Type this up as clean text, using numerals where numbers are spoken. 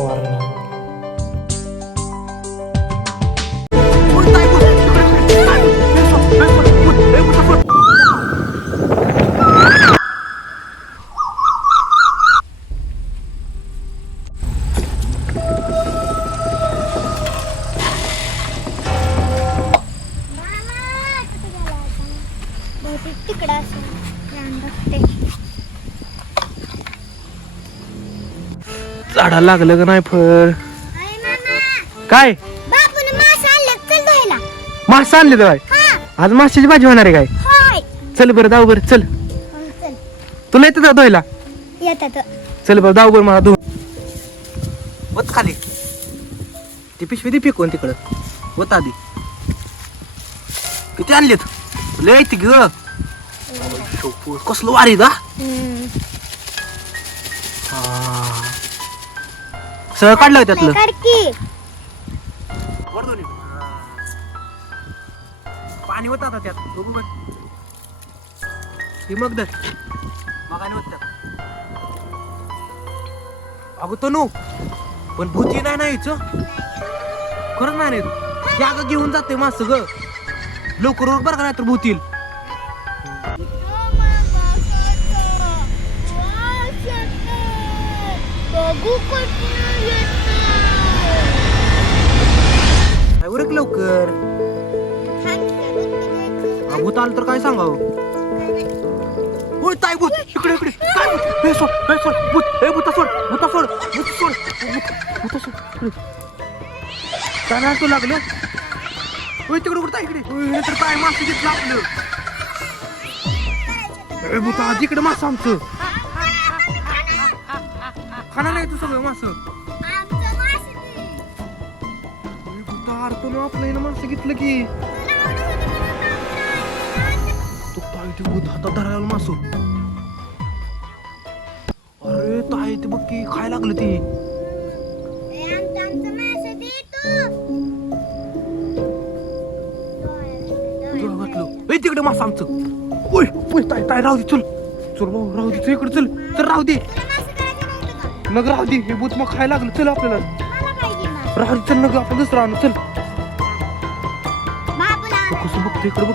फवारणी. तिकडं असं झाडाला लागलं का नाही फळ? काय बापून मासा आणला, चल धुवायला. मासा आणले तर हा आज माशाची भाजी होणार आहे काय? होय. चल बरं जाऊ बरं चल. चल तुला येतं का धुवायला? येतात. चल बरं जाऊ बरं मला धु. वत खाली ती पिशवी ती फेकून तिकडं वत आधी. किती आणलेत? लय ती ग कसलं वारी दा. सगळं काढलं त्यातलं. कडकी पाणी होत आता त्यात बघू बघ. ही मग दर मगाने होत त्यात. अगं तनू पण भूती नाही नाहीच खरंच नाही ती अगं घेऊन जाते मास ग लवकर बरं का नाही तर भूतील. उरक लवकर. भूत आलं तर काय सांगावं. ताई भूत इकडे इकडे काय भूत? हे सोड हे सोड भूत हे भूता सोड भूता सोड भूत सोड भूता सोड. काय नाही तू लागलं तिकडे कुठं इकडे तर काय मासे घेतलं आपलं. भूता आधी इकडे मासा आमचं खाणार नाही तू सगळं मास. भूता अडतो ना आपलं मासे घेतलं की भूत हातात धरायला मासू. अरे ताई ते बघ की खाय लागलं ती. तिकडे मासा आमचं. ताई ताई राहू दे चल चल भाऊ राहू दे इकडे चल चल राहू दे मग राहू दे हे भूत मग खायला लागलं. चल आपल्याला राहू दे चल नग आपण दुसरं आणू चल. कसं बघतो इकडे बघ